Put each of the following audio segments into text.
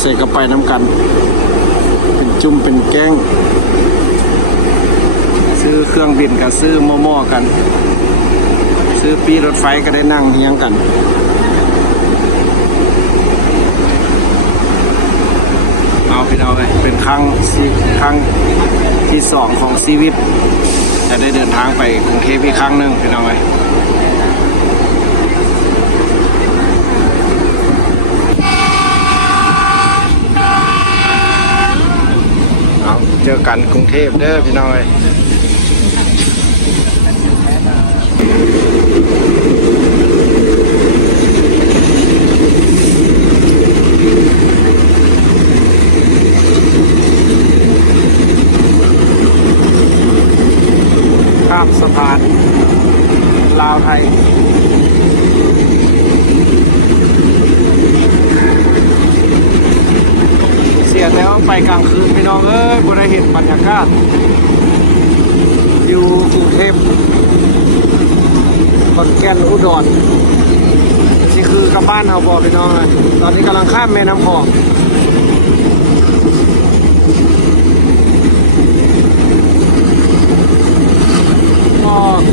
ใส่กระไปน้ำกันเป็นจุ่มเป็นแก้งซื้อเครื่องบินกับซื้อหม้อๆกันซื้อปีรถไฟก็ได้นั่งเฮียงกันเอาพี่น้องเลยเป็นครั้งที่2ของชีวิตจะได้เดินทางไปกรุงเทพอีกครั้งหนึ่งพี่น้องเลยเอาเจอกันกรุงเทพเด้อพี่น้องเลยข้ามสะพานลาวไทยเสียแต่ว่าไปกลางคืนพี่น้องเอ้ยบ่ได้เห็นบรรยากาศอยู่กรุงเทพขอนแก่นอุดรนี่คือกับบ้านเฮาบ่พี่น้องเลยตอนนี้กำลังข้ามแม่น้ำคลอง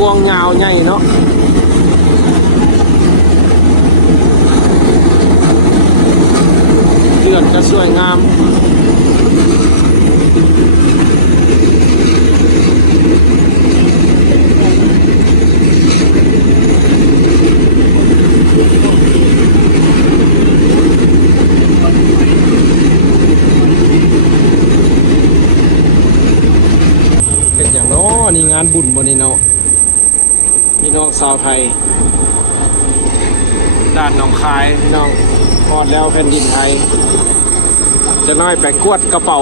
กวางยาวใหญ่เนาะเดือนจะสวยงามเป็นอย่างเนาะนี่งานบุญบนนี้เนาะพี่น้องชาวไทยด้านหนองคายพี่น้องพอดแล้วแผ่นดินไทยจะน้อยไปกวดกระเป๋า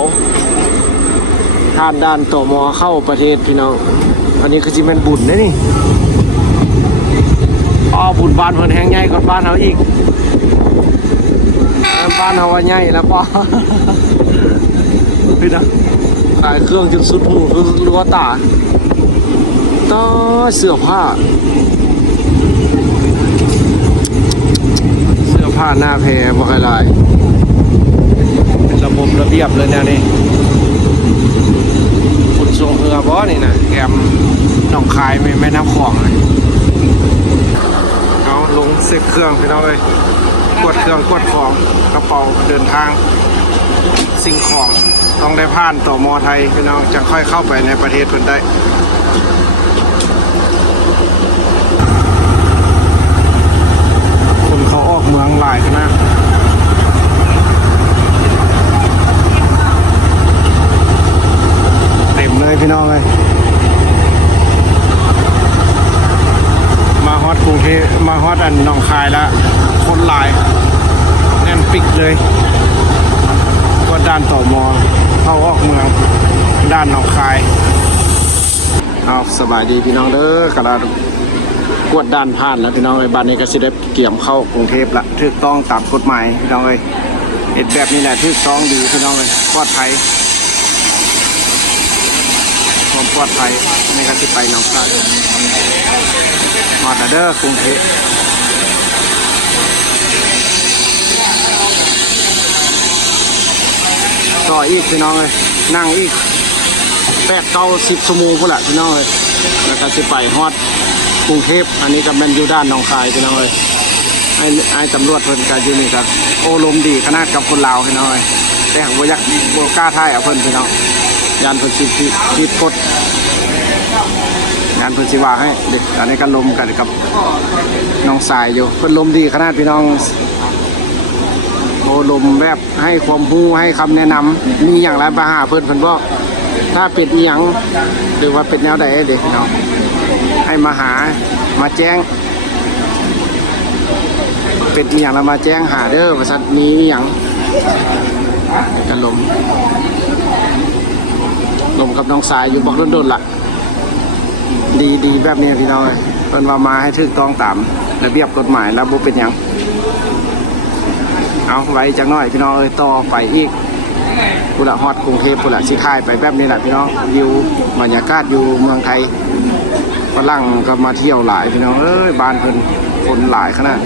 ท่านด้านต่อมอเข้าประเทศพี่น้องอันนี้คือจิเป็นบุญนะนี่บุญบ้านเพิ่นแห้งใหญ่กว่าบ้านเขาอีกบ้านเขาว่าใหญ่แล้วป่ะพี่น้องขายเครื่องจนสุดหูรัวตาต่อเสื้อผ้าหน้าแพรบ่ค่อยลายเป็นระบบระเบียบเลยเนี่ยนี่ขนส่งเรือบ่นี่นะแกมหนองคายไม่น้ำคลองเลยเอาลงเซ็ตเครื่องพี่น้องเลยกดเครื่องกดของกระเป๋าเดินทางสิ่งของต้องได้ผ่านต่อมอไทยพี่น้องจะค่อยเข้าไปในประเทศเพิ่นได้คนเขาออกเมืองหลายขนาดเต็มเลยพี่น้องเลยมาฮอดกรุงเทพมาฮอดอันหนองคายแล้วคนหลายแน่นปิกเลยก็ด้านต่อมอเข้าออกเมืองด้านหนองคายเอาสบายดีพี่น้องเด้อกระดาษกวดด้านผ่านแล้วพี่น้องเอ้ยบ้านนี้ก็สิได้เกี่ยมเข้ากรุงเทพละถูกต้องตามกฎหมายพี่น้องเอ้ยเห็นแบบนี้แหละถูกต้องดีพี่น้องเอ้ยปลอดภัยความปลอดภัยในการที่ไปหนองคายมาเด้อกรุงเทพต่ออีกพี่น้องเอ้ยนั่งอีก8-10 ชั่วโมงพุ่นละพี่น้องเอ้ยแล้วก็สิไปฮอดกรุงเทพอันนี้ก็เป็นอยู่ด้านหนองคายพี่น้องเลยไอ้ตำรวจเพิ่นก็อยู่นี่ครับโอ้ลมดีขนาดกับคนลาวพี่น้องเลยแต่บ่อยากบ่กล้าถ่ายเอาเพิ่นพี่น้องยานเพิ่นสิกดยานเพิ่นสิว่าให้เด็กอันนี้ก็ลมกันกับน้องสายอยู่เพิ่นลมดีขนาดพี่น้องโอ้ลมแบบให้ความรู้ให้คำแนะนำมีอย่างไรมาหาเพิ่นบอกถ้าเป็นอีหยังหรือว่าเป็นแนวใดเด็กพี่น้องให้มาหามาแจ้งเป็นอย่างเรามาแจ้งหาเด้อประสัตนี้อย่างกันลมกับน้องสายอยู่บอกโดนๆล่ะดีแบบนี้พี่น้องเพิ่นว่ามาให้ถูกต้องตามระเบียบกฎหมายแล้วบ่เป็นหยังเอาไว้จังน้อยพี่น้องต่อไปอีกพุละฮอดกรุงเทพพุละสิค่ายไปแบบนี้แหละพี่น้องอยู่บรรยากาศอยู่เมืองไทยฝรั่งก็มาเที่ยวหลายพี่น้องบ้านเพิ่นคนหลายขนาด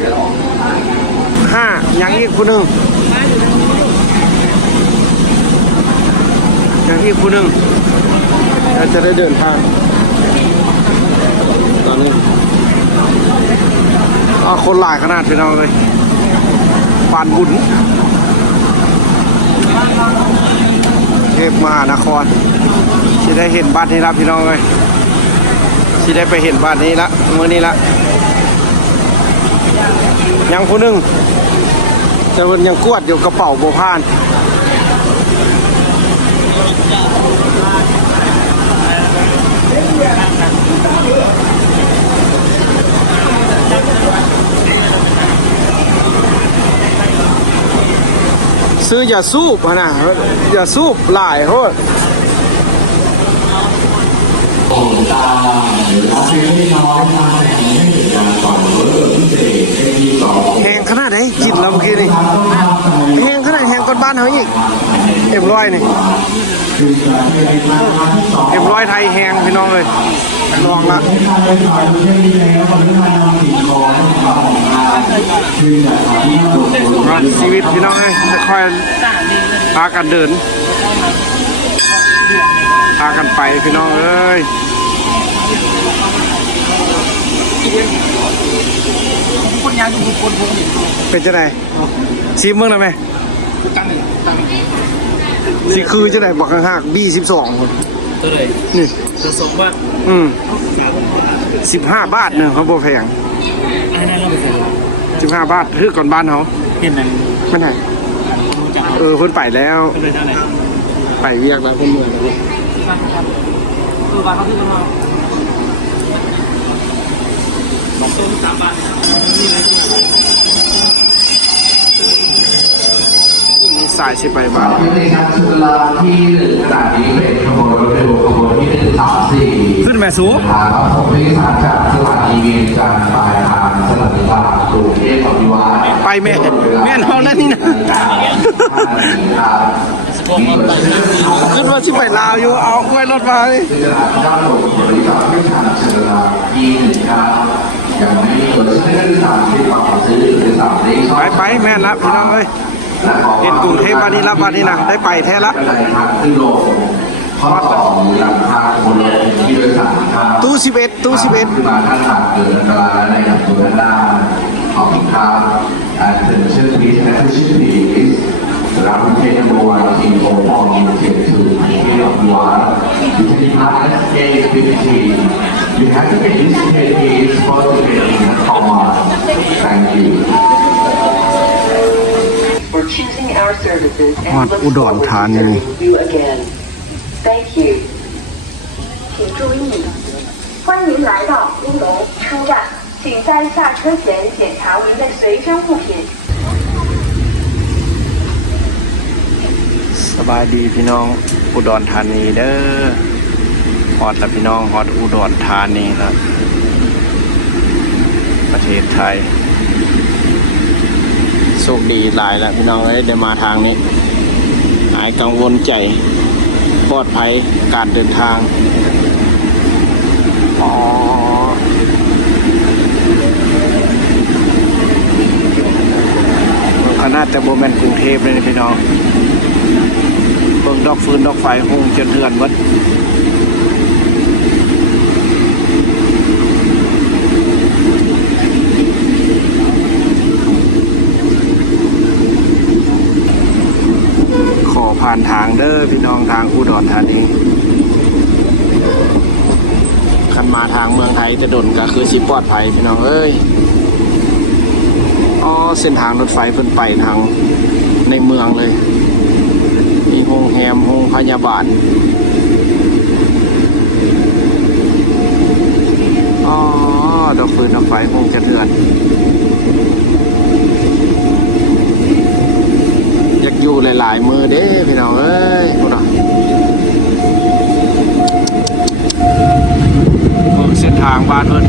5ยังอีกคนหนึ่ง อย่างที่ผู้หนึ่งเราจะได้เดินทางตอนนี้คนหลายขนาดพี่น้องเลยปานบุญเทพมหานครที่ได้เห็นบ้านนี้ละพี่น้องเลยที่ได้ไปเห็นบ้านนี้ละเมื่อนี้ละยังผู้หนึ่งแต่มันยังกวดอยู่กระเป๋าโบพานซื้ออย่าสูบนะอย่าสูบหลายโหดแหงขนาดไหนกินแล้วเมื่อกี้นี่แหงขนาดแหงก้นบ้านเขาอีกเอ็มร้อยนี่เอ็มร้อยไทยแหงพี่น้องเลยลองละชีวิตพี่น้องเลยจะค่อยพากันเดินพากันไปพี่น้องเอ้ยเป็นจะไหนซีเมืองนะแม่ซีคือจะไหนบอกข้างๆB12คนตัวไหนนี่ตัวสองบาท15 บาทเนี่ยเขาโบแพงอันนั้นเราไปใส่15 บาทคือก่อนบ้านเขาเห็นไหมไม่ไหนเพิ่นไปแล้วไปเวียกแล้วเพิ่นเมื่อยแล้วบ้านเขาคือประมาณ3 บาทมีสายสิไปบ้านในงานชุดลาที่1ขณะนี้เป็นขบวนรถเร็วขบวนที่134ขึ้นแม่สูงครับผมที่สารจากสถานีเวียงจันทร์ปลายทางสถานีตลาดกรุงเทพอภิวัฒน์ไปแม่เอาแล้วนี่นะขึ้นว่าชิไปลาวอยู่เอาไว้รถมาเลยด้านบนบริษัทไม่ทางชุดลาที่1ครับยังไม่มีตัวชื่อสามที่ความซื้อหรือสามเลขไปแม่ละพี่น้องเอ้ยเห็นกรุงเทพวันนี้ละวันนี้นะได้ไปแท้ละข้อ2หลังคาบนรถที่โดยสารครับตู้11ที่มาท่านหากเกิดอันตรายในกับตัวด้านหน้าขอบคุณครับ attention please attention please รับประเทศนัมเบอร์วันทีมโอปองยูเทนทูที่เราดูว่ายูเทนพาร์ท SK15 you have to get this page for the getting forward thank you for choosing our services and look forward to serving you again. Thank you. 请注意，欢迎来到乌龙车站，请在下车前检查您的随身物品。สบายดีพี่น้องอุดรธานีเด้อฮอดแล้วพี่น้องฮอดอุดรธานีแล้วประเทศไทยโชคดีหลายแล้วพี่น้องได้มาทางนี้หายกังวลใจปลอดภัยการเดินทางขนาดจะโบแมนกรุงเทพเลยพี่น้องเบิ่งดอกฟืนดอกไฟคงจะเถื่อนหมดผ่านทางเด้อพี่น้องทางอุดรธานีคันมาทางเมืองไทยจะดนก็คือสิปลอดภัยพี่น้องเอ้ยเส้นทางรถไฟเพิ่นไปทางในเมืองเลยมีโรงแรมโรงพยาบาลดอกฟืนดอกไฟคงจะเถื่อนอยากอยู่หลายๆมือเด้พี่น้องเอ้ยพวกเราเส้นทางบ้านเพิ่น